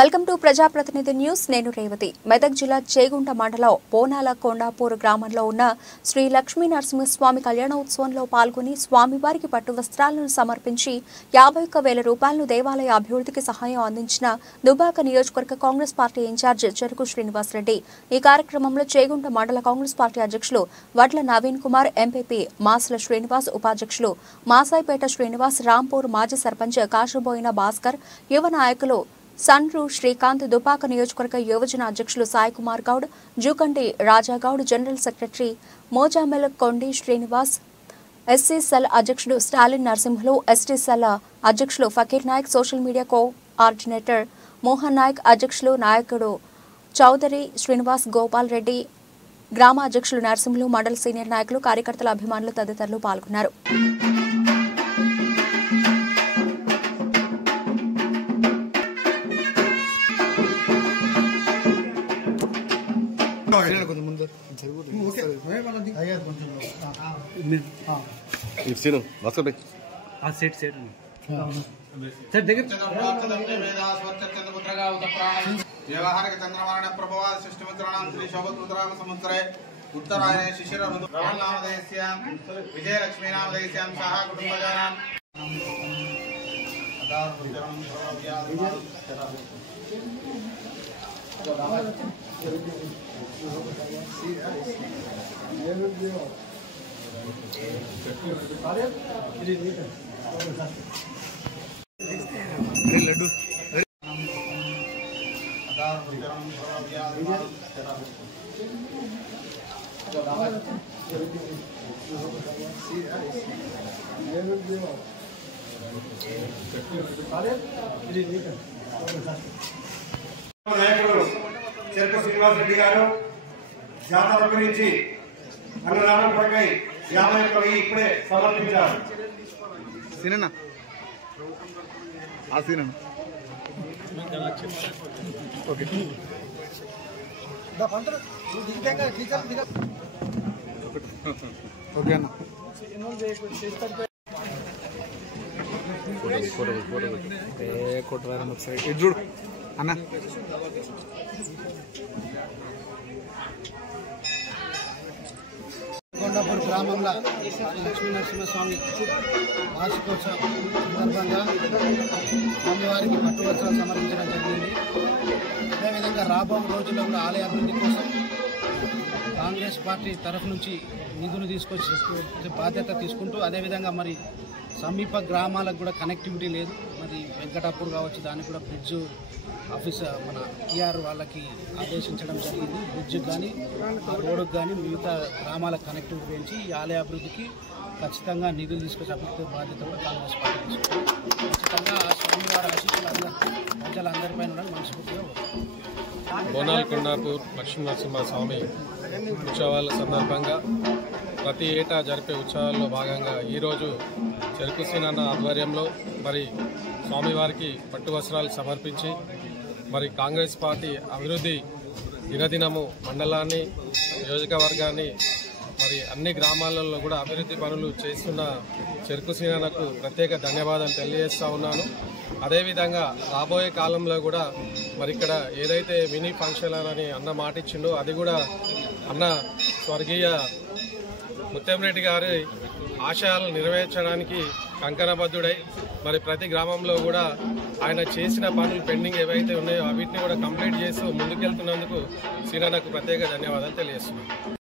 Welcome to ప్రజాప్రతినిధి news. నేను రేవతి. మెదక్ జిల్లా చేగుంట మండలం పోనాల కొండాపూర్ గ్రామంలో ఉన్న శ్రీ లక్ష్మీ నరసింహస్వామి కళ్యాణోత్సవంలో పాల్గొని స్వామివారికి పట్టు వస్త్రాలను సమర్పించి 51,000 రూపాయలను దేవాలయ అభివృద్ధికి సహాయం అందించిన దుబాక నియోజకవర్గ కాంగ్రెస్ పార్టీ ఇన్ఛార్జ్ చెరుకు శ్రీనివాస్ రెడ్డి. ఈ కార్యక్రమంలో చేగుంట మండల కాంగ్రెస్ పార్టీ అధ్యక్షులు వడ్ల నవీన్ కుమార్, ఎంపీపీ మాసల శ్రీనివాస్, ఉపాధ్యక్షులు మాసాయిపేట శ్రీనివాస్, రాంపూర్ మాజీ సర్పంచ్ కాశబోయిన భాస్కర్, యువ నాయకులు సన్రు శ్రీకాంత్, దుపాక నియోజకవర్గ యువజన అధ్యక్షులు సాయి కుమార్ గౌడ్, జూకంటి రాజాగౌడ్, జనరల్ సెక్రటరీ మోజామెల్ కొండి శ్రీనివాస్, ఎస్సీ సెల్ అధ్యక్షుడు స్టాలిన్ నరసింహులు, ఎస్టీ సెల్ అధ్యక్షులు Fakir Naik, social media coordinator Mohan Naik, అధ్యక్షులు నాయకుడు చౌదరి శ్రీనివాస్, గోపాల్ రెడ్డి, గ్రామ అధ్యక్షులు నరసింహులు, మండల సీనియర్ నాయకులు, కార్యకర్తల అభిమానులు తదితరులు పాల్గొన్నారు. వ్యవహారిక చంద్రమారణ ప్రభావ సృష్టిమిత్రాణం శ్రీ శోభత్రామ సంవత్సరే ఉత్తరాయణ శిశిర నామధేయస్యాం విజయలక్ష్మీ నామధేయస్యాం సహ కుటుంబజానాం లడ్డు నాయకుడు చెరుకు శ్రీనివాస్ రెడ్డి గారు జాతర గురించి అన్నదానం కొరకై 51,000 ఇప్పుడే సమర్పించారు. ఓకే అన్న. చూడు అన్న. కొండాపూర్ గ్రామంలో లక్ష్మీ నరసింహస్వామి వార్షికోత్సవం సందర్భంగా స్వామివారికి పట్టు వస్త్రాలు సమర్పించడం జరిగింది. అదేవిధంగా రాబో రోజుల్లో కూడా ఆలయ అభివృద్ధి కోసం కాంగ్రెస్ పార్టీ తరఫు నుంచి నిధులు తీసుకొచ్చి బాధ్యత తీసుకుంటూ, అదేవిధంగా మరి సమీప గ్రామాలకు కూడా కనెక్టివిటీ లేదు. మరి వెంకటాపూర్ కావచ్చు, దానికి కూడా బ్రిడ్జ్ ఆఫీస్ మన టీఆర్ వాళ్ళకి ఆదేశించడం జరిగింది. బ్రిడ్జ్కి కానీ ఆ రోడ్డుకు కానీ మిగతా గ్రామాలకు కనెక్టివిటీ పెంచి ఈ ఆలయ అభివృద్ధికి ఖచ్చితంగా నిధులు తీసుకొచ్చే అభివృద్ధి బాధ్యత కూడా కాంగ్రెస్ పార్టీ తీసుకుంది. ఖచ్చితంగా ఆ స్వామివారి ఆశీస్సులు ప్రజలందరిపైన కూడా మనస్ఫూర్తిగా పోనాల కొండాపూర్ లక్ష్మీ నరసింహస్వామి ఉత్సవాల సందర్భంగా ప్రతి ఏటా జరిపే ఉత్సవాల్లో భాగంగా ఈరోజు చెరుకు సీనన్న ఆధ్వర్యంలో మరి స్వామివారికి పట్టు వస్త్రాలు సమర్పించి మరి కాంగ్రెస్ పార్టీ అభివృద్ధి దినదినము మండలాన్ని, నియోజకవర్గాన్ని, మరి అన్ని గ్రామాలలో కూడా అభివృద్ధి పనులు చేస్తున్న చెరుకు సీనన్నకు ప్రత్యేక ధన్యవాదాలు తెలియజేస్తా ఉన్నాను. అదేవిధంగా రాబోయే కాలంలో కూడా మరి ఇక్కడ ఏదైతే మినీ ఫంక్షన్ అని అన్న మాట ఇచ్చిండో అది కూడా అన్న స్వర్గీయ ముత్తంరెడ్డి గారి ఆశయాలను నెరవేర్చడానికి కంకణబద్ధుడై మరి ప్రతి గ్రామంలో కూడా ఆయన చేసిన పనులు పెండింగ్ ఏవైతే ఉన్నాయో వీటిని కూడా కంప్లీట్ చేస్తూ ముందుకెళ్తున్నందుకు సీనన్నకు ప్రత్యేక ధన్యవాదాలు తెలియజేస్తున్నాను.